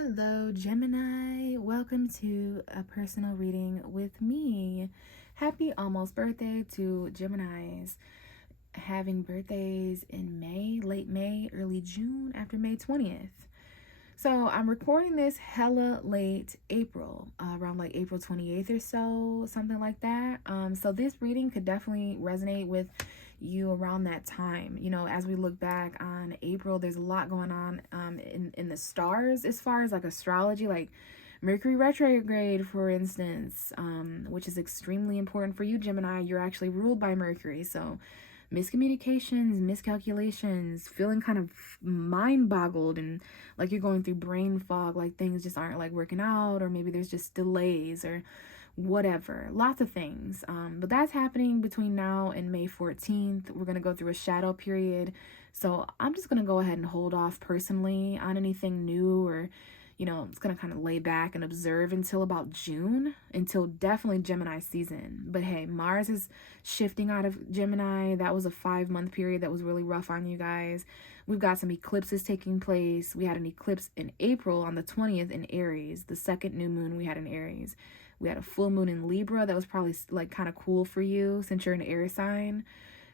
Hello, Gemini. Welcome to a personal reading with me. Happy almost birthday to Geminis having birthdays in May, late May, early June, after May 20th. So I'm recording this hella late April, around like April 28th or so, something like that. So this reading could definitely resonate with you around that time. You know, as we look back on April, there's a lot going on in the stars as far as like astrology, like Mercury retrograde, for instance, which is extremely important for you, Gemini. You're actually ruled by Mercury, so miscommunications, miscalculations, feeling kind of mind boggled and like you're going through brain fog, like things just aren't like working out, or maybe there's just delays or whatever, lots of things. But that's happening between now and May 14th. We're going to go through a shadow period. So I'm just going to go ahead and hold off personally on anything new, or it's going to kind of lay back and observe until about June, until definitely Gemini season. But hey, Mars is shifting out of Gemini. That was a 5-month period that was really rough on you guys. We've got some eclipses taking place. We had an eclipse in April on the 20th in Aries, the second new moon we had in Aries. We had a full moon in Libra. That was probably like kind of cool for you since you're an air sign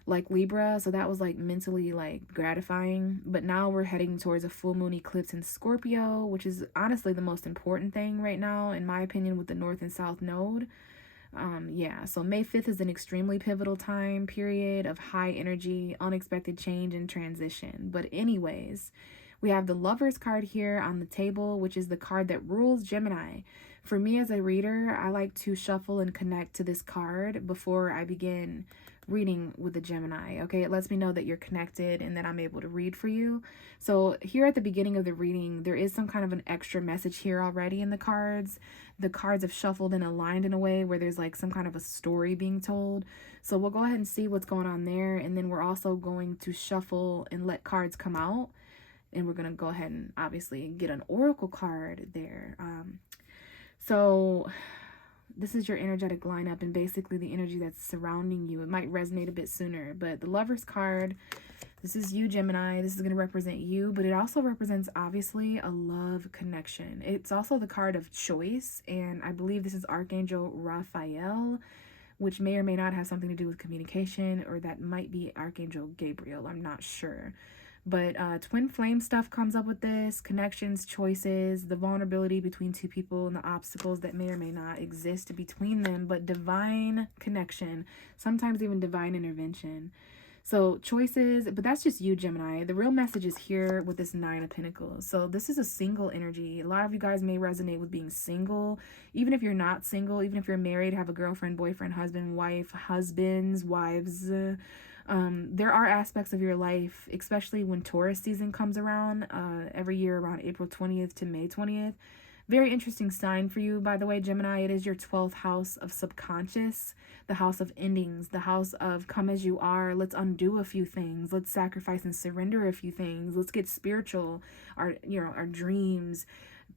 like Libra, so that was like mentally like gratifying. But now we're heading towards a full moon eclipse in Scorpio, which is honestly the most important thing right now in my opinion, with the north and south node. So May 5th is an extremely pivotal time period of high energy, unexpected change and transition. But anyways, we have the Lovers card here on the table, which is the card that rules Gemini. For me as a reader, I like to shuffle and connect to this card before I begin reading with the Gemini. Okay, it lets me know that you're connected and that I'm able to read for you. So here at the beginning of the reading, there is some kind of an extra message here already in the cards. The cards have shuffled and aligned in a way where there's like some kind of a story being told. So we'll go ahead and see what's going on there, and then we're also going to shuffle and let cards come out, and we're going to go ahead and obviously get an oracle card there. So this is your energetic lineup and basically the energy that's surrounding you. It might resonate a bit sooner, but the Lovers card, this is you, Gemini. This is going to represent you, but it also represents obviously a love connection. It's also the card of choice, and I believe this is Archangel Raphael, which may or may not have something to do with communication, or that might be Archangel Gabriel. I'm not sure. But twin flame stuff comes up with this, connections, choices, the vulnerability between two people and the obstacles that may or may not exist between them, but divine connection, sometimes even divine intervention. So choices, but that's just you, Gemini. The real message is here with this 9 of Pentacles. So this is a single energy. A lot of you guys may resonate with being single. Even if you're not single, even if you're married, have a girlfriend, boyfriend, husband, wife, husbands, wives, there are aspects of your life, especially when Taurus season comes around, every year around April 20th to May 20th. Very interesting sign for you, by the way, Gemini. It is your 12th house of subconscious, the house of endings, the house of come as you are. Let's undo a few things. Let's sacrifice and surrender a few things. Let's get spiritual, our dreams,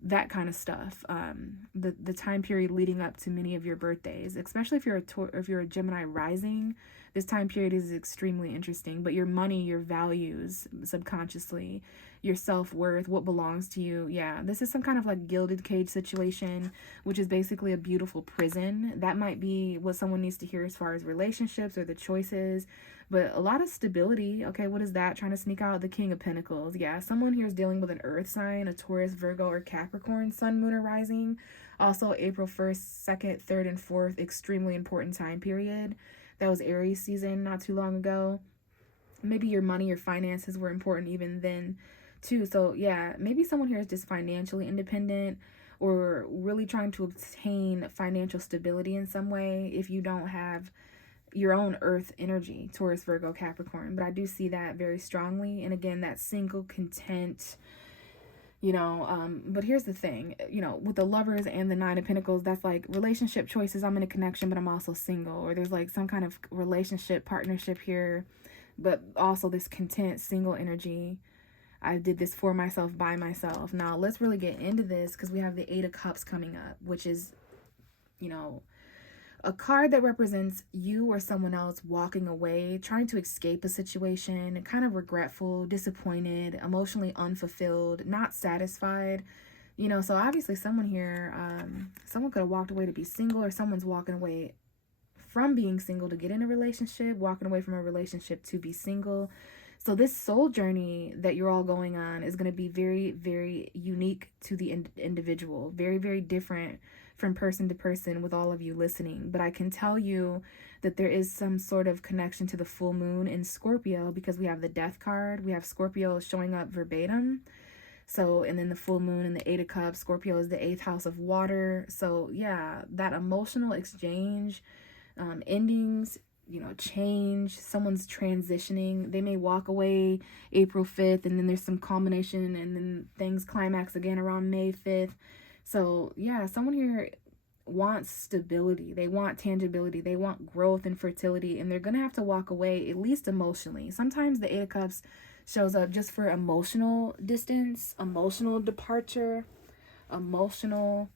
that kind of stuff. The time period leading up to many of your birthdays, especially if you're a Gemini rising, this time period is extremely interesting. But your money, your values, subconsciously, your self-worth, what belongs to you. Yeah, this is some kind of like gilded cage situation, which is basically a beautiful prison. That might be what someone needs to hear as far as relationships or the choices. But a lot of stability. Okay, what is that? Trying to sneak out the King of Pentacles. Yeah, someone here is dealing with an earth sign, a Taurus, Virgo, or Capricorn, sun, moon, or rising. Also, April 1st, 2nd, 3rd, and 4th, extremely important time period. That was Aries season not too long ago. Maybe your money, your finances were important even then too. So yeah, maybe someone here is just financially independent or really trying to obtain financial stability in some way if you don't have your own earth energy, Taurus, Virgo, Capricorn. But I do see that very strongly. And again, that single, content, but here's the thing, with the Lovers and the 9 of Pentacles, that's like relationship choices. I'm in a connection, but I'm also single, or there's like some kind of relationship partnership here, but also this content, single energy. I did this for myself, by myself. Now let's really get into this, because we have the 8 of Cups coming up, which is, a card that represents you or someone else walking away, trying to escape a situation, kind of regretful, disappointed, emotionally unfulfilled, not satisfied. You know, so obviously someone here, someone could have walked away to be single, or someone's walking away from being single to get in a relationship, walking away from a relationship to be single. So this soul journey that you're all going on is going to be very, very unique to the individual, very, very different from person to person with all of you listening. But I can tell you that there is some sort of connection to the full moon in Scorpio, because we have the death card. We have Scorpio showing up verbatim. So, and then the full moon and the Eight of Cups. Scorpio is the 8th house of water. So yeah, that emotional exchange, endings, you know, change, someone's transitioning. They may walk away April 5th, and then there's some culmination, and then things climax again around May 5th. So yeah, someone here wants stability, they want tangibility, they want growth and fertility, and they're gonna have to walk away, at least emotionally. Sometimes the Eight of Cups shows up just for emotional distance, emotional departure, emotional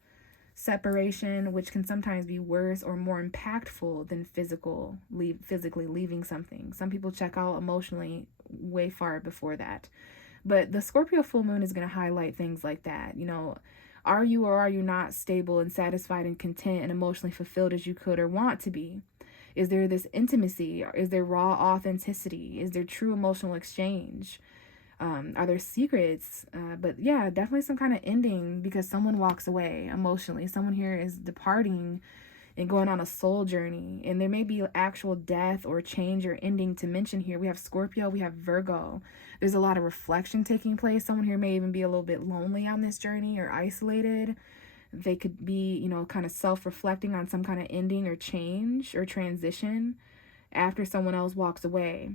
separation, which can sometimes be worse or more impactful than physically leaving something. Some people check out emotionally way far before that. But the Scorpio full moon is going to highlight things like that. You know, are you or are you not stable and satisfied and content and emotionally fulfilled as you could or want to be? Is there this intimacy? Is there raw authenticity? Is there true emotional exchange? Are there secrets? But yeah, definitely some kind of ending, because someone walks away emotionally. Someone here is departing and going on a soul journey. And there may be actual death or change or ending to mention here. We have Scorpio, we have Virgo. There's a lot of reflection taking place. Someone here may even be a little bit lonely on this journey or isolated. They could be, you know, kind of self-reflecting on some kind of ending or change or transition after someone else walks away.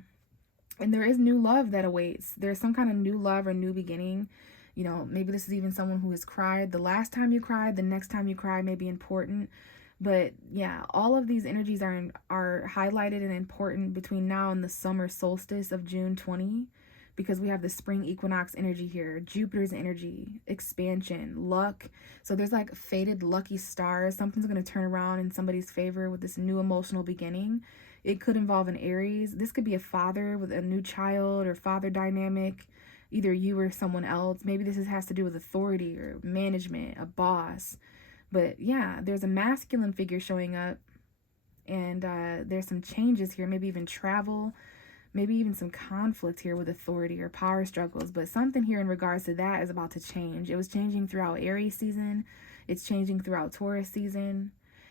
And there is new love that awaits. There's some kind of new love or new beginning. You know, maybe this is even someone who has cried. The last time you cried, the next time you cry may be important. But yeah, all of these energies are highlighted and important between now and the summer solstice of June 20, because we have the spring equinox energy here, Jupiter's energy, expansion, luck. So there's like fated lucky stars. Something's going to turn around in somebody's favor with this new emotional beginning. It could involve an Aries. This could be a father with a new child or father dynamic, either you or someone else. Maybe this has to do with authority or management, a boss. But yeah, there's a masculine figure showing up, and there's some changes here, maybe even travel, maybe even some conflict here with authority or power struggles. But something here in regards to that is about to change. It was changing throughout Aries season. It's changing throughout Taurus season.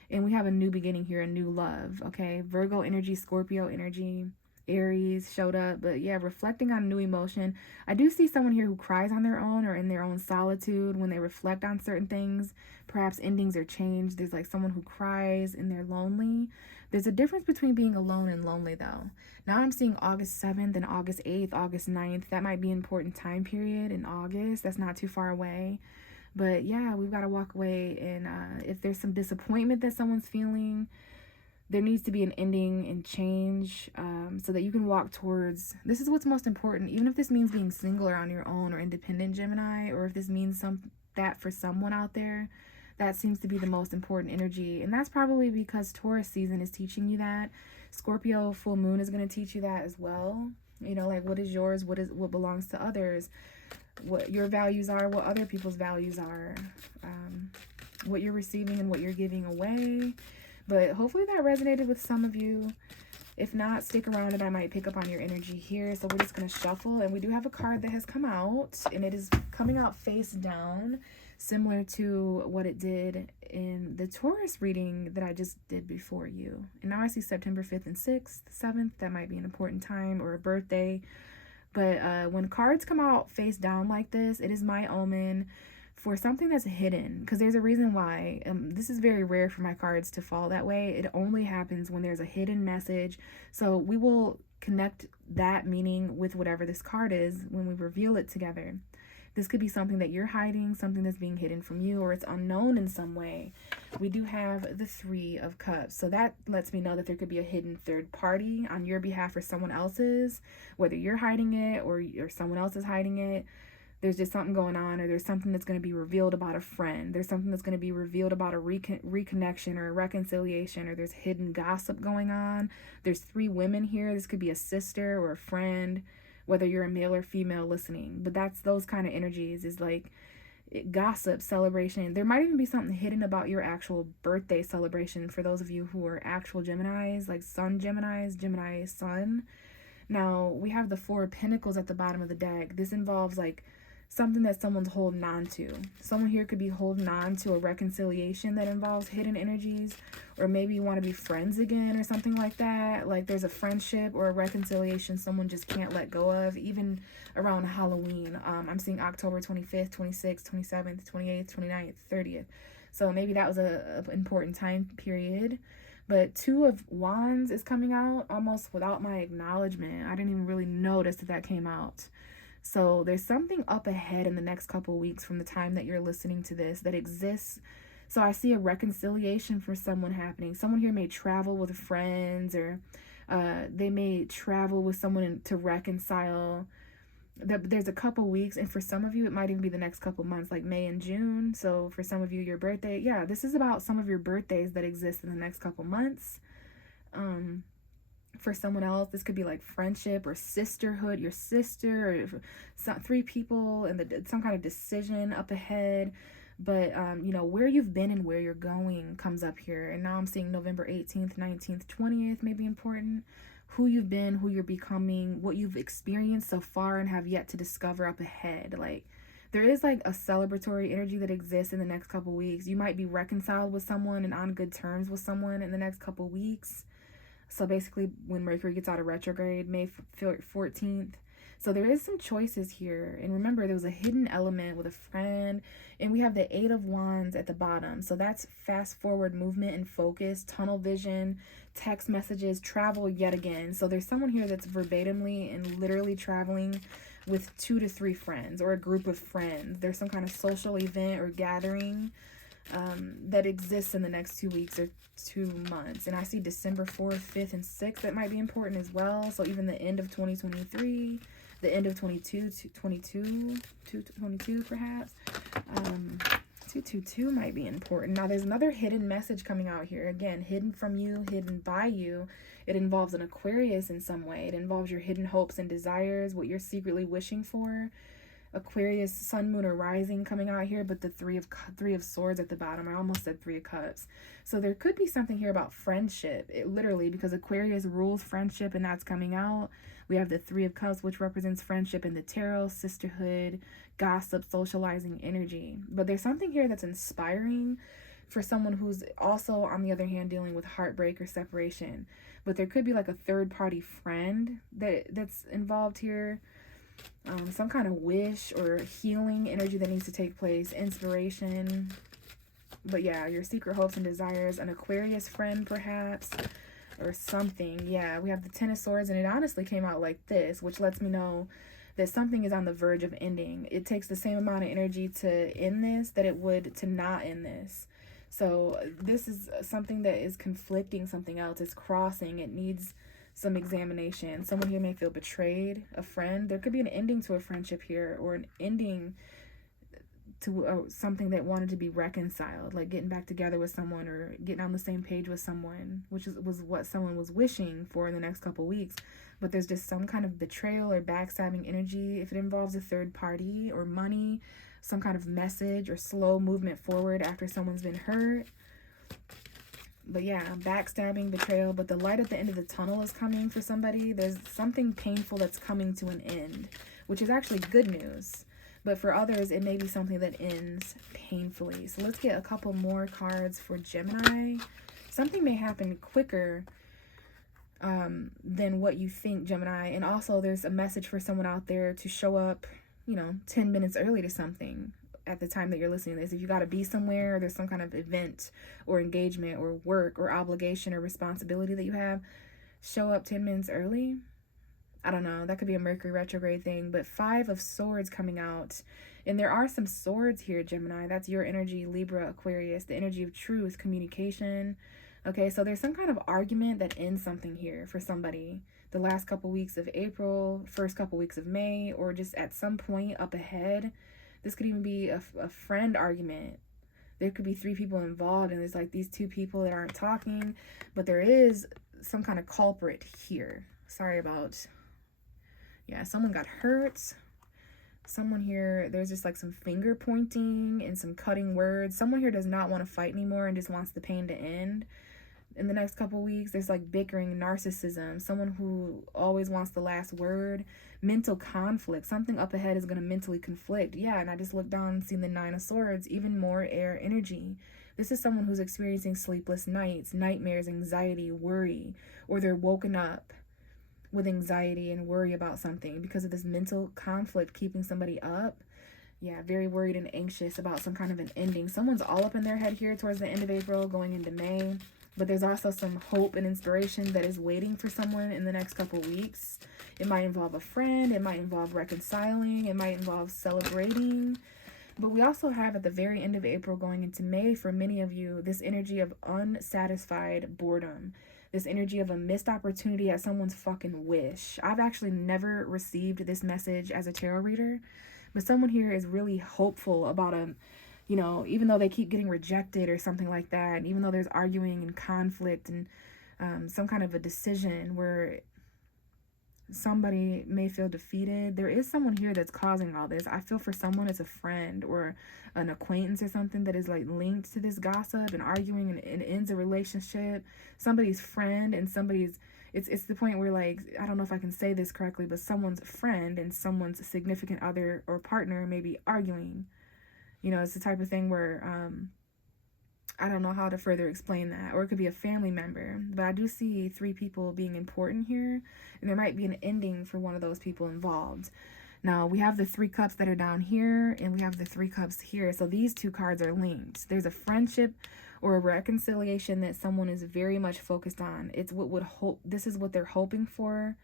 And we have a new beginning here, a new love, okay? Virgo energy, Scorpio energy, Aries showed up. But yeah, reflecting on new emotion. I do see someone here who cries on their own or in their own solitude when they reflect on certain things. Perhaps endings or change. There's like someone who cries and they're lonely. There's a difference between being alone and lonely, though. Now I'm seeing August 7th and August 8th, August 9th. That might be an important time period in August. That's not too far away. But yeah, we've got to walk away. And if there's some disappointment that someone's feeling, there needs to be an ending and change, so that you can walk towards, this is what's most important. Even if this means being single or on your own or independent, Gemini, or if this means that for someone out there, that seems to be the most important energy. And that's probably because Taurus season is teaching you that. Scorpio full moon is going to teach you that as well. You know, like what is yours, what belongs to others, what your values are, what other people's values are, what you're receiving and what you're giving away. But hopefully that resonated with some of you. If not, stick around and I might pick up on your energy here. So we're just going to shuffle. And we do have a card that has come out. And it is coming out face down, similar to what it did in the Taurus reading that I just did before you. And now I see September 5th and 6th, 7th. That might be an important time or a birthday. But when cards come out face down like this, it is my omen for something that's hidden, because there's a reason why. This is very rare for my cards to fall that way. It only happens when there's a hidden message. So we will connect that meaning with whatever this card is when we reveal it together. This could be something that you're hiding, something that's being hidden from you, or it's unknown in some way. We do have the 3 of Cups. So that lets me know that there could be a hidden third party on your behalf or someone else's, whether you're hiding it or someone else is hiding it. There's just something going on, or there's something that's going to be revealed about a friend. There's something that's going to be revealed about a reconnection or a reconciliation, or there's hidden gossip going on. There's 3 women here. This could be a sister or a friend, whether you're a male or female listening. But that's those kind of energies, is like gossip, celebration. There might even be something hidden about your actual birthday celebration for those of you who are actual Geminis, like Sun Geminis, Gemini Sun. Now, we have the Four of Pentacles at the bottom of the deck. This involves like something that someone's holding on to. Someone here could be holding on to a reconciliation that involves hidden energies, or maybe you want to be friends again or something like that. Like there's a friendship or a reconciliation someone just can't let go of, even around Halloween. I'm seeing October 25th, 26th, 27th, 28th, 29th, 30th. So maybe that was a important time period. But Two of Wands is coming out almost without my acknowledgement. I didn't even really notice that came out. So there's something up ahead in the next couple weeks from the time that you're listening to this that exists. So I see a reconciliation for someone happening. Someone here may travel with friends, or they may travel with someone to reconcile. There's a couple weeks, and for some of you it might even be the next couple months, like May and June. So for some of you, your birthday, yeah, this is about some of your birthdays that exist in the next couple months. For someone else, this could be like friendship or sisterhood, your sister, or some, three people, and some kind of decision up ahead. But you know, where you've been and where you're going comes up here. And now I'm seeing November 18th, 19th, 20th may be important. Who you've been, who you're becoming, what you've experienced so far and have yet to discover up ahead. Like there is like a celebratory energy that exists in the next couple weeks. You might be reconciled with someone and on good terms with someone in the next couple weeks. So basically when Mercury gets out of retrograde, May 14th. So there is some choices here. And remember, there was a hidden element with a friend. And we have the Eight of Wands at the bottom. So that's fast forward movement and focus, tunnel vision, text messages, travel yet again. So there's someone here that's verbatimly and literally traveling with 2 to 3 friends or a group of friends. There's some kind of social event or gathering that exists in the next 2 weeks or 2 months. And I see December 4th, 5th, and 6th that might be important as well. So even the end of 2023, the end of 22 perhaps. 222 might be important. Now there's another hidden message coming out here. Again, hidden from you, hidden by you. It involves an Aquarius in some way. It involves your hidden hopes and desires, what you're secretly wishing for. Aquarius, sun, moon, or rising coming out here, but the three of swords at the bottom. I almost said 3 of cups. So there could be something here about friendship. It literally, because Aquarius rules friendship, and that's coming out. We have the 3 of cups, which represents friendship in the tarot, sisterhood, gossip, socializing energy. But there's something here that's inspiring for someone who's also, on the other hand, dealing with heartbreak or separation. But there could be like a third-party friend that's involved here. Some kind of wish or healing energy that needs to take place, inspiration. But yeah, your secret hopes and desires, an Aquarius friend perhaps, or something. Yeah, we have the 10 of Swords, and it honestly came out like this, which lets me know that something is on the verge of ending. It takes the same amount of energy to end this that it would to not end this. So this is something that is conflicting something else. It's crossing. It needs some examination. Someone here may feel betrayed, a friend. There could be an ending to a friendship here, or an ending to something that wanted to be reconciled, like getting back together with someone or getting on the same page with someone, which was what someone was wishing for in the next couple weeks. But there's just some kind of betrayal or backstabbing energy. If it involves a third party or money, some kind of message or slow movement forward after someone's been hurt. But yeah, backstabbing, betrayal, but the light at the end of the tunnel is coming for somebody. There's something painful that's coming to an end, which is actually good news. But for others, it may be something that ends painfully. So let's get a couple more cards for Gemini. Something may happen quicker than what you think, Gemini. And also there's a message for someone out there to show up, 10 minutes early to something at the time that you're listening to this. If you got to be somewhere, or there's some kind of event or engagement or work or obligation or responsibility that you have, show up 10 minutes early. I don't know, that could be a Mercury retrograde thing. But 5 of Swords coming out, and there are some swords here, Gemini. That's your energy, Libra, Aquarius, the energy of truth, communication. Okay, so there's some kind of argument that ends something here for somebody. The last couple weeks of April, first couple weeks of May, or just at some point up ahead. This could even be a friend argument. There could be 3 people involved, and there's like these 2 people that aren't talking, but there is some kind of culprit here. Sorry about, yeah, someone got hurt. Someone here, there's just like some finger pointing and some cutting words. Someone here does not want to fight anymore and just wants the pain to end. In the next couple weeks, there's like bickering, narcissism, someone who always wants the last word, mental conflict. Something up ahead is going to mentally conflict. Yeah, and I just looked down and seen the Nine of Swords, even more air energy. This is someone who's experiencing sleepless nights, nightmares, anxiety, worry, or they're woken up with anxiety and worry about something because of this mental conflict keeping somebody up. Yeah, very worried and anxious about some kind of an ending. Someone's all up in their head here towards the end of April, going into May. But there's also some hope and inspiration that is waiting for someone in the next couple weeks. It might involve a friend. It might involve reconciling. It might involve celebrating. But we also have at the very end of April going into May, for many of you, this energy of unsatisfied boredom. This energy of a missed opportunity at someone's fucking wish. I've actually never received this message as a tarot reader, but someone here is really hopeful about even though they keep getting rejected or something like that, and even though there's arguing and conflict and some kind of a decision where somebody may feel defeated, there is someone here that's causing all this. I feel for someone, it's a friend or an acquaintance or something that is like linked to this gossip and arguing, and it ends a relationship. Somebody's friend and somebody's, it's the point where, like, I don't know if I can say this correctly, but someone's friend and someone's significant other or partner may be arguing. It's the type of thing where I don't know how to further explain that. Or it could be a family member. But I do see 3 people being important here. And there might be an ending for one of those people involved. Now, we have the 3 cups that are down here. And we have the 3 cups here. So these 2 cards are linked. There's a friendship or a reconciliation that someone is very much focused on. It's what would hope. This is what they're hoping for.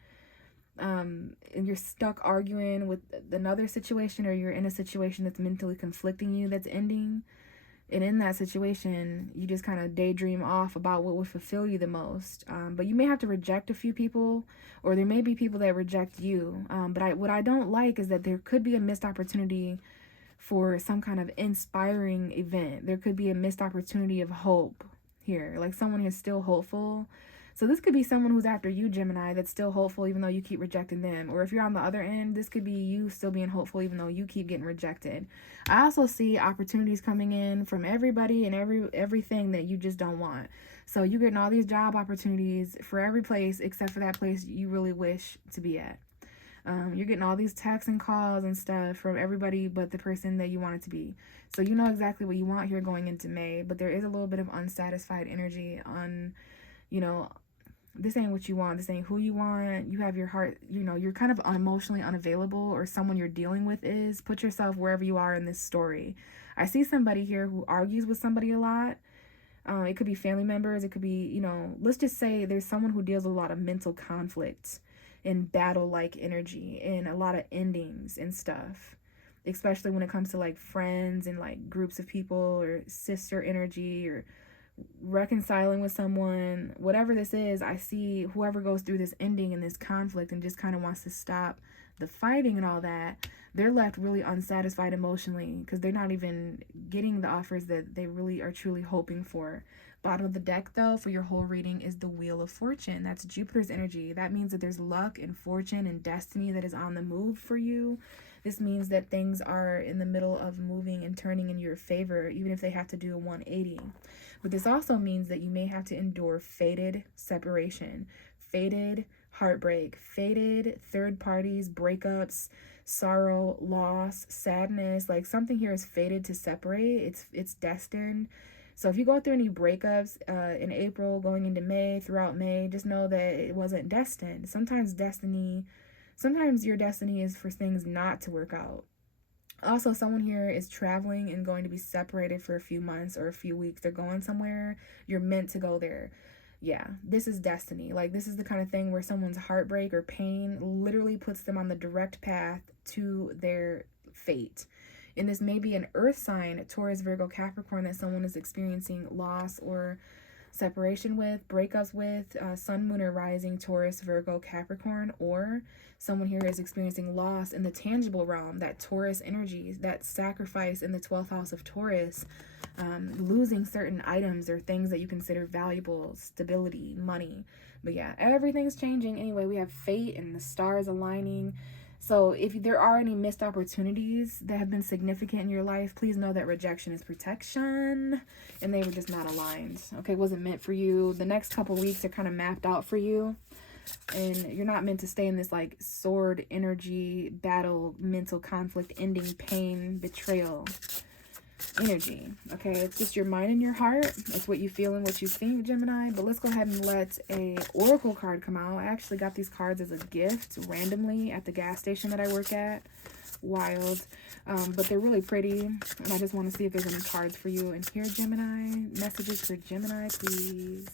And you're stuck arguing with another situation, or you're in a situation that's mentally conflicting you, that's ending. And in that situation, you just kind of daydream off about what would fulfill you the most. But you may have to reject a few people, or there may be people that reject you. But what I don't like is that there could be a missed opportunity for some kind of inspiring event. There could be a missed opportunity of hope here. Like someone is still hopeful. So this could be someone who's after you, Gemini, that's still hopeful even though you keep rejecting them. Or if you're on the other end, this could be you still being hopeful even though you keep getting rejected. I also see opportunities coming in from everybody and everything that you just don't want. So you're getting all these job opportunities for every place except for that place you really wish to be at. You're getting all these texts and calls and stuff from everybody but the person that you want it to be. So you know exactly what you want here going into May, but there is a little bit of unsatisfied energy on, this ain't what you want. This ain't who you want. You have your heart, you're kind of emotionally unavailable, or someone you're dealing with is. Put yourself wherever you are in this story. I see somebody here who argues with somebody a lot. It could be family members. It could be, let's just say there's someone who deals with a lot of mental conflict and battle-like energy and a lot of endings and stuff, especially when it comes to like friends and like groups of people or sister energy or reconciling with someone. Whatever this is, I see whoever goes through this ending and this conflict and just kind of wants to stop the fighting and all that, they're left really unsatisfied emotionally because they're not even getting the offers that they really are truly hoping for. Bottom of the deck, though, for your whole reading is the Wheel of Fortune. That's Jupiter's energy. That means that there's luck and fortune and destiny that is on the move for you. This means that things are in the middle of moving and turning in your favor, even if they have to do a 180. But this also means that you may have to endure fated separation, fated heartbreak, fated third parties, breakups, sorrow, loss, sadness. Like something here is fated to separate. It's destined. So if you go through any breakups in April, going into May, throughout May, just know that it wasn't destined. Sometimes your destiny is for things not to work out. Also, someone here is traveling and going to be separated for a few months or a few weeks. They're going somewhere. You're meant to go there. Yeah, this is destiny. Like, this is the kind of thing where someone's heartbreak or pain literally puts them on the direct path to their fate. And this may be an earth sign, Taurus, Virgo, Capricorn, that someone is experiencing loss or separation with, breakups with, sun, moon, or rising, Taurus, Virgo, Capricorn, or someone here is experiencing loss in the tangible realm, that Taurus energy, that sacrifice in the 12th house of Taurus, losing certain items or things that you consider valuable, stability, money. But yeah, everything's changing. Anyway, we have fate and the stars aligning. So if there are any missed opportunities that have been significant in your life, please know that rejection is protection, and they were just not aligned. Okay, it wasn't meant for you. The next couple weeks are kind of mapped out for you, and you're not meant to stay in this like sword energy, battle, mental conflict, ending, pain, betrayal energy. Okay, it's just your mind and your heart. It's what you feel and what you think, Gemini. But let's go ahead and let a oracle card come out. I actually got these cards as a gift randomly at the gas station that I work at. Wild. But they're really pretty, and I just want to see if there's any cards for you in here, Gemini. Messages for Gemini, please.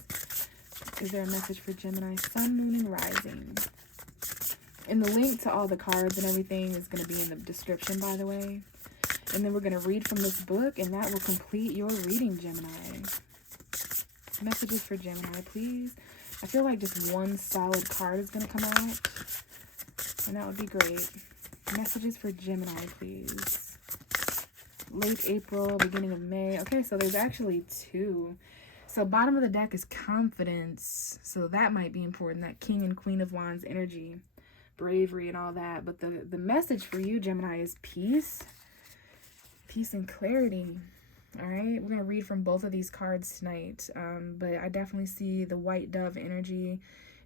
Is there a message for Gemini? Sun, moon, and rising. And the link to all the cards and everything is going to be in the description, by the way. And then we're going to read from this book, and that will complete your reading, Gemini. Messages for Gemini, please. I feel like just one solid card is going to come out, and that would be great. Messages for Gemini, please. Late April, beginning of May. Okay, so there's actually two. So bottom of the deck is confidence. So that might be important, that King and Queen of Wands energy, bravery and all that. But the message for you, Gemini, is peace. Peace and clarity. All right, we're going to read from both of these cards tonight. But I definitely see the white dove energy.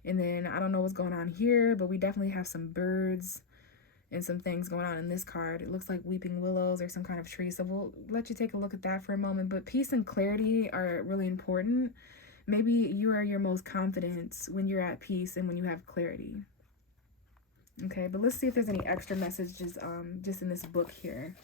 And then I don't know what's going on here, but we definitely have some birds and some things going on in this card. It looks like weeping willows or some kind of tree. So we'll let you take a look at that for a moment. But peace and clarity are really important. Maybe you are your most confident when you're at peace and when you have clarity. Okay, but let's see if there's any extra messages just in this book here.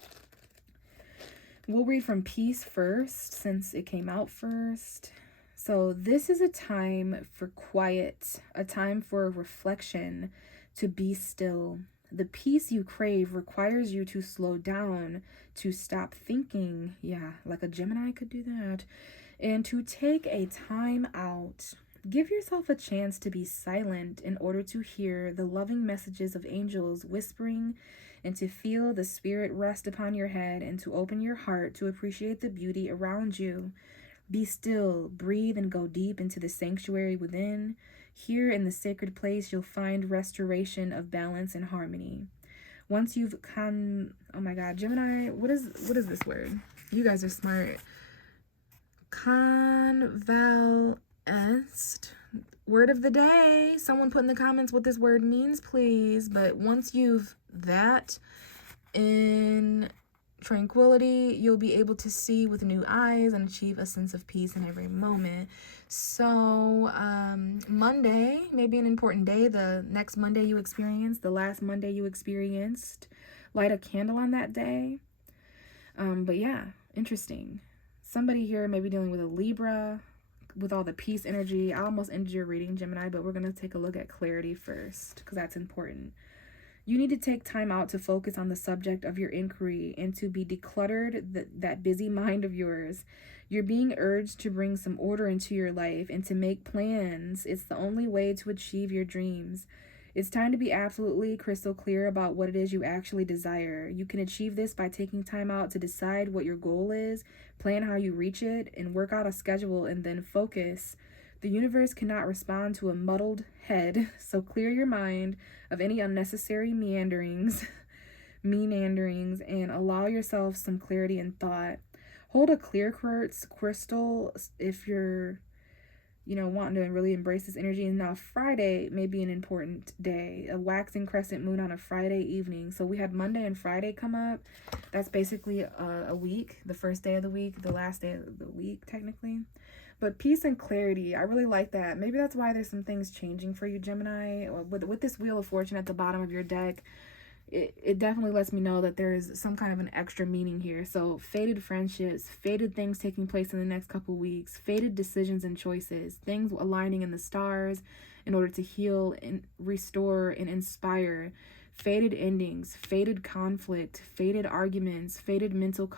We'll read from peace first, since it came out first. So this is a time for quiet, a time for reflection, to be still. The peace you crave requires you to slow down, to stop thinking. Yeah, like a Gemini could do that. And to take a time out. Give yourself a chance to be silent in order to hear the loving messages of angels whispering, and to feel the spirit rest upon your head, and to open your heart to appreciate the beauty around you. Be still, breathe, and go deep into the sanctuary within. Here in the sacred place, you'll find restoration of balance and harmony. Once you've oh my God, Gemini, what is this word? You guys are smart. Convalesced. Word of the day. Someone put in the comments what this word means, please. But once you've that in tranquility, you'll be able to see with new eyes and achieve a sense of peace in every moment. So Monday may be an important day. The next Monday you experienced, the last Monday you experienced, light a candle on that day. But yeah, interesting. Somebody here may be dealing with a Libra with all the peace energy. I almost ended your reading, Gemini, but we're going to take a look at clarity first, because that's important. You need to take time out to focus on the subject of your inquiry and to be decluttered that busy mind of yours. You're being urged to bring some order into your life and to make plans. It's the only way to achieve your dreams. It's time to be absolutely crystal clear about what it is you actually desire. You can achieve this by taking time out to decide what your goal is, plan how you reach it, and work out a schedule, and then focus. The universe cannot respond to a muddled head, so clear your mind of any unnecessary meanderings, and allow yourself some clarity in thought. Hold a clear quartz crystal if you're wanting to really embrace this energy. And now Friday may be an important day, a waxing crescent moon on a Friday evening. So we had Monday and Friday come up. That's basically a week, the first day of the week, the last day of the week, technically. But peace and clarity, I really like that. Maybe that's why there's some things changing for you, Gemini. With this Wheel of Fortune at the bottom of your deck, it definitely lets me know that there's some kind of an extra meaning here. So fated friendships, fated things taking place in the next couple weeks, fated decisions and choices, things aligning in the stars in order to heal and restore and inspire, fated endings, fated conflict, fated arguments, fated mental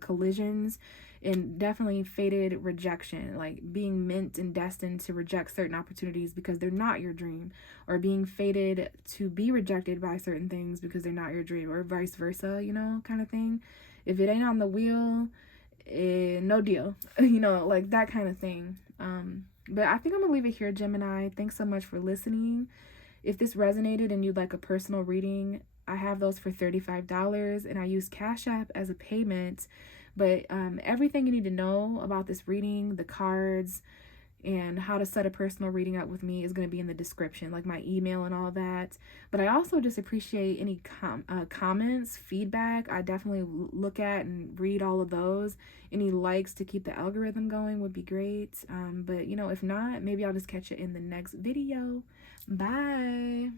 collisions, and definitely fated rejection, like being meant and destined to reject certain opportunities because they're not your dream, or being fated to be rejected by certain things because they're not your dream, or vice versa, kind of thing. If it ain't on the wheel, no deal, like that kind of thing. But I think I'm gonna leave it here, Gemini. Thanks so much for listening. If this resonated and you'd like a personal reading, I have those for $35, and I use Cash App as a payment. But everything you need to know about this reading, the cards, and how to set a personal reading up with me is going to be in the description, like my email and all that. But I also just appreciate any comments, feedback. I definitely look at and read all of those. Any likes to keep the algorithm going would be great. But if not, maybe I'll just catch you in the next video. Bye.